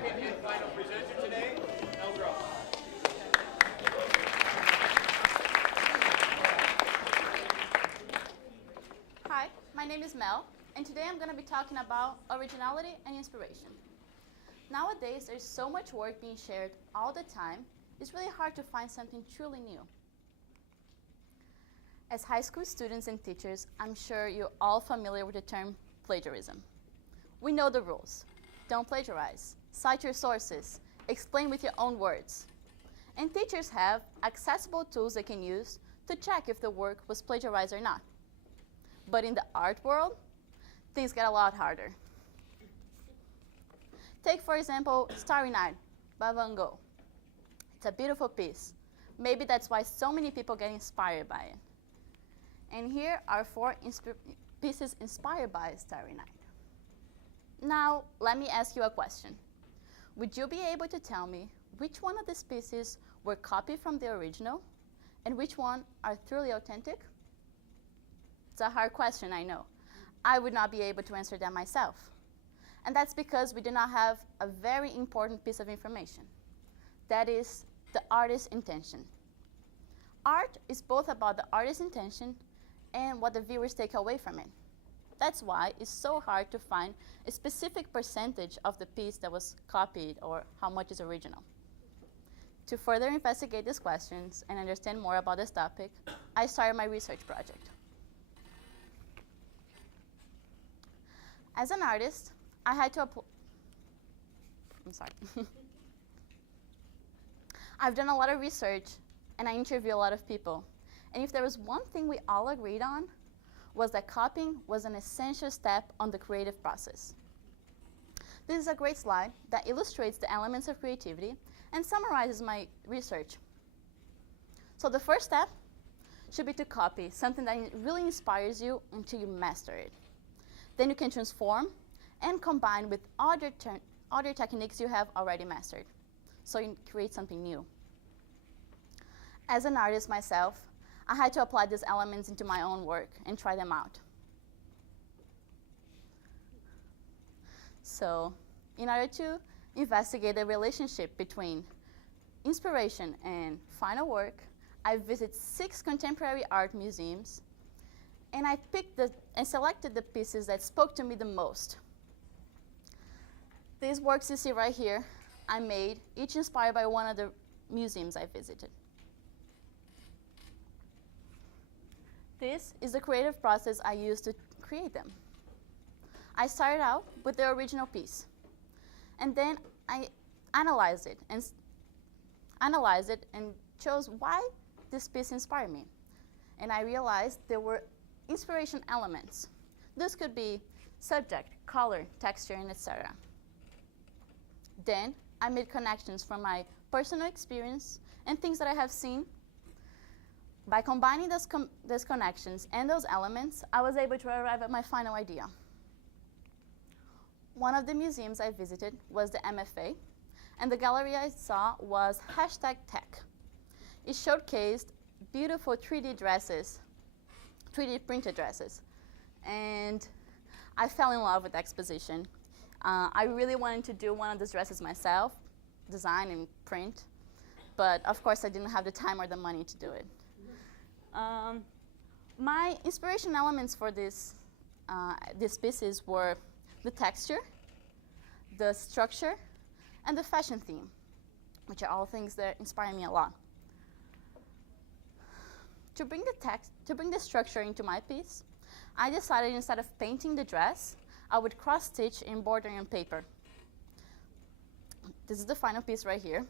second and final presenter today, Eldro. Hi, my name is Mel, and today I'm going to be talking about originality and inspiration. Nowadays, there's so much work being shared all the time, it's really hard to find something truly new. As high school students and teachers, I'm sure you're all familiar with the term plagiarism. We know the rules. Don't plagiarize. Cite your sources. Explain with your own words. And teachers have accessible tools they can use to check if the work was plagiarized or not. But in the art world, things get a lot harder. Take, for example, Starry Night by Van Gogh. It's a beautiful piece. Maybe that's why so many people get inspired by it. And here are 4 pieces inspired by Starry Night. Now, let me ask you a question. Would you be able to tell me which one of these pieces were copied from the original and which one are truly authentic? It's a hard question, I know. I would not be able to answer that myself. And that's because we do not have a very important piece of information. That is the artist's intention. Art is both about the artist's intention and what the viewers take away from it. That's why it's so hard to find a specific percentage of the piece that was copied or how much is original. To further investigate these questions and understand more about this topic, I started my research project. As an artist, I had to I've done a lot of research and I interview a lot of people. And if there was one thing we all agreed on, was that copying was an essential step on the creative process. This is a great slide that illustrates the elements of creativity and summarizes my research. So the first step should be to copy something that really inspires you until you master it. Then you can transform and combine with other techniques you have already mastered, so you create something new. As an artist myself, I had to apply these elements into my own work and try them out. So, in order to investigate the relationship between inspiration and final work, I visited 6 contemporary art museums, and I picked and selected the pieces that spoke to me the most. These works you see right here, I made, each inspired by one of the museums I visited. This is the creative process I used to create them. I started out with the original piece, and then I analyzed it and chose why this piece inspired me. And I realized there were inspiration elements. This could be subject, color, texture, and etc. Then I made connections from my personal experience and things that I have seen. By combining those connections and those elements, I was able to arrive at my final idea. One of the museums I visited was the MFA, and the gallery I saw was #tech. It showcased beautiful 3D dresses, 3D printed dresses, and I fell in love with the exposition. I really wanted to do one of these dresses myself, design and print, but of course I didn't have the time or the money to do it. My inspiration elements for these pieces were the texture, the structure, and the fashion theme, which are all things that inspire me a lot. To bring the structure into my piece, I decided instead of painting the dress, I would cross-stitch embroidery on paper. This is the final piece right here.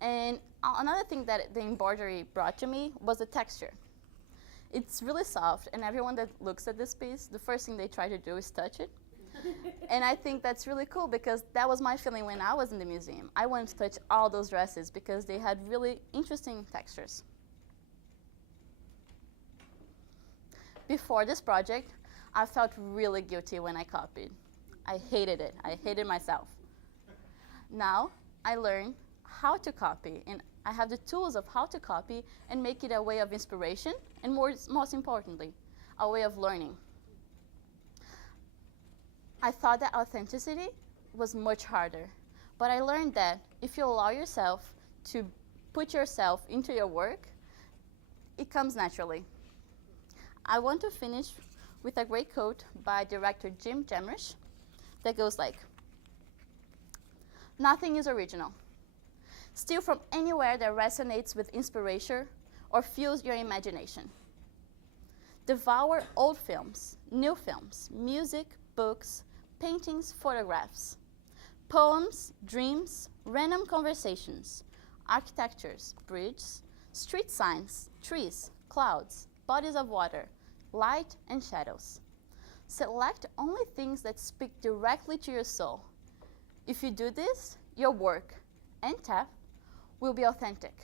And another thing that the embroidery brought to me was the texture. It's really soft, and everyone that looks at this piece, the first thing they try to do is touch it. And I think that's really cool because that was my feeling when I was in the museum. I wanted to touch all those dresses because they had really interesting textures. Before this project, I felt really guilty when I copied. I hated it. I hated myself. Now, I learned how to copy, and I have the tools of how to copy and make it a way of inspiration, and most importantly, a way of learning. I thought that authenticity was much harder, But I learned that if you allow yourself to put yourself into your work, it comes naturally. I want to finish with a great quote by director Jim Jarmusch that goes like, "Nothing is original. Steal from anywhere that resonates with inspiration or fuels your imagination. Devour old films, new films, music, books, paintings, photographs, poems, dreams, random conversations, architectures, bridges, street signs, trees, clouds, bodies of water, light and shadows. Select only things that speak directly to your soul. If you do this, your work and tap will be authentic.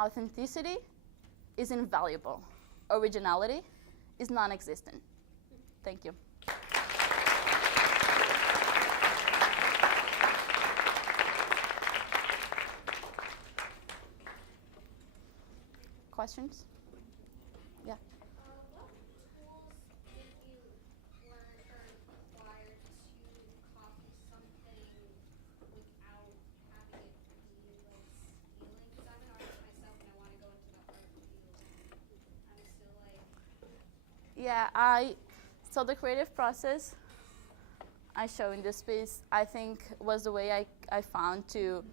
Authenticity is invaluable. Originality is non-existent." Thank you. Questions? Yeah. What tools did you learn or acquire to copy something without having it be like stealing? Because I'm an artist myself and I want to go into the art field. I'm still like, Yeah, so the creative process I show in this piece, I think was the way I found to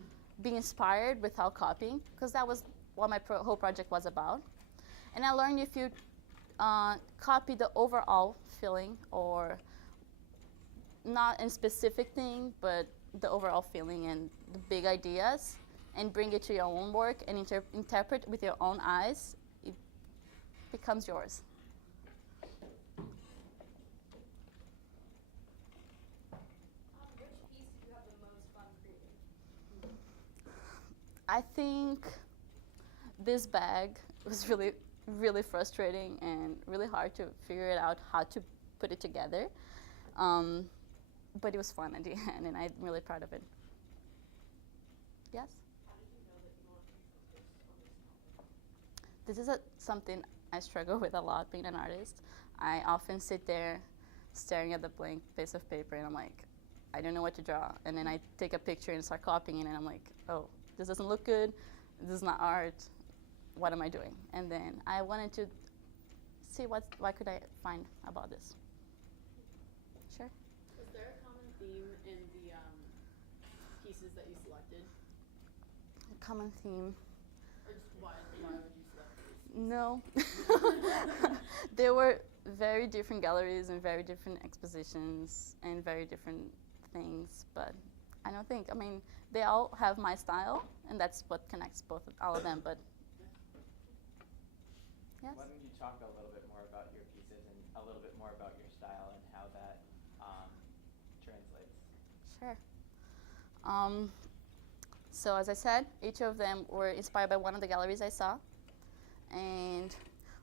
be inspired without copying, because that was what my whole project was about. And I learned if you copy the overall feeling, or not a specific thing, but the overall feeling and the big ideas, and bring it to your own work and interpret with your own eyes, it becomes yours. which piece did you have the most fun creating? I think this bag was really, really frustrating and really hard to figure it out how to put it together. But it was fun at the end, and I'm really proud of it. Yes? How did you know that you wanted to focus on this topic? This is something I struggle with a lot being an artist. I often sit there staring at the blank piece of paper, and I'm like, I don't know what to draw. And then I take a picture and start copying it, and I'm like, oh, this doesn't look good. This is not art. What am I doing? And then I wanted to see what could I find about this. Sure. Was there a common theme in the pieces that you selected? A common theme. Or just why would you select these? No. There were very different galleries and very different expositions and very different things, but I don't think, I mean, they all have my style, and that's what connects all of them, but yes? Why don't you talk a little bit more about your pieces and a little bit more about your style and how that translates? Sure. So as I said, each of them were inspired by one of the galleries I saw. And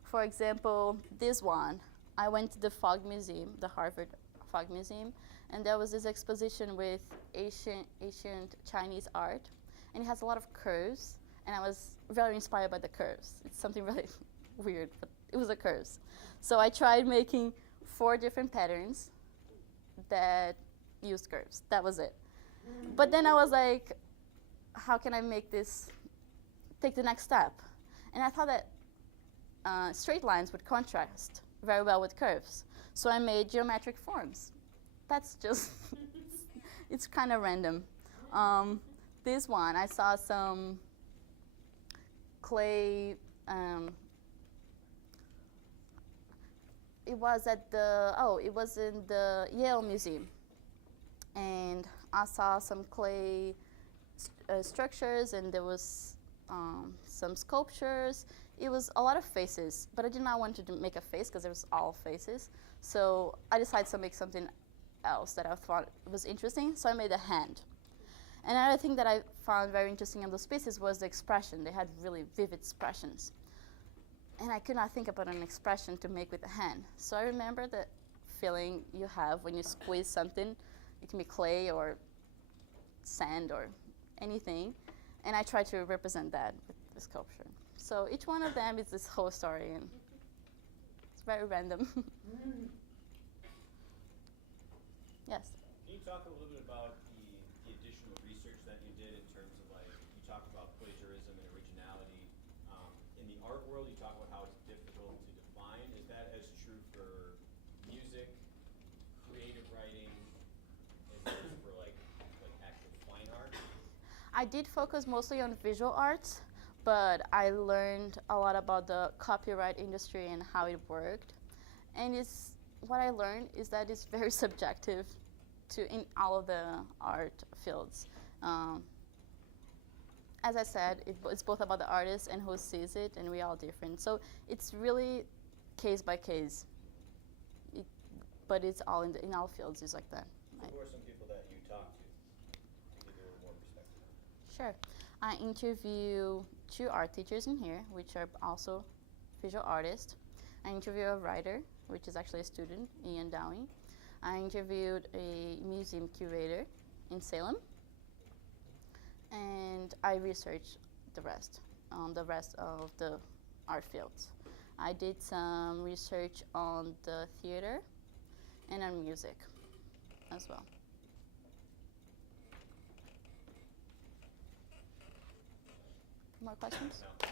for example, this one, I went to the Fog Museum, the Harvard Fog Museum, and there was this exposition with ancient Chinese art, and it has a lot of curves, and I was very inspired by the curves. It's something really weird, but it was the curves. So I tried making 4 different patterns that used curves. That was it. But then I was like, how can I make this take the next step? And I thought that straight lines would contrast very well with curves. So I made geometric forms. That's just, it's kind of random. This one, I saw some clay, it was in the Yale Museum. And I saw some clay structures, and there was some sculptures. It was a lot of faces, but I did not want to make a face because it was all faces. So I decided to make something else that I thought was interesting, so I made a hand. And another thing that I found very interesting in those pieces was the expression. They had really vivid expressions. And I could not think about an expression to make with a hand. So I remember the feeling you have when you squeeze something. It can be clay or sand or anything. And I tried to represent that with the sculpture. So each one of them is this whole story, and it's very random. Yes? Can you talk a little bit about the addition art world, you talk about how it's difficult to define. Is that as true for music, creative writing, as it is for like actual fine art? I did focus mostly on visual arts, but I learned a lot about the copyright industry and how it worked. And what I learned is that it's very subjective in all of the art fields. As I said, it's both about the artist and who sees it, and we're all different. So it's really case by case. But it's all in all fields is like that. So who are some people that you talk to give you a little more perspective? Sure. I interview 2 art teachers in here, which are also visual artists. I interview a writer, which is actually a student, Ian Dowing. I interviewed a museum curator in Salem. And I researched the rest of the art fields. I did some research on the theater and on music as well. More questions? No.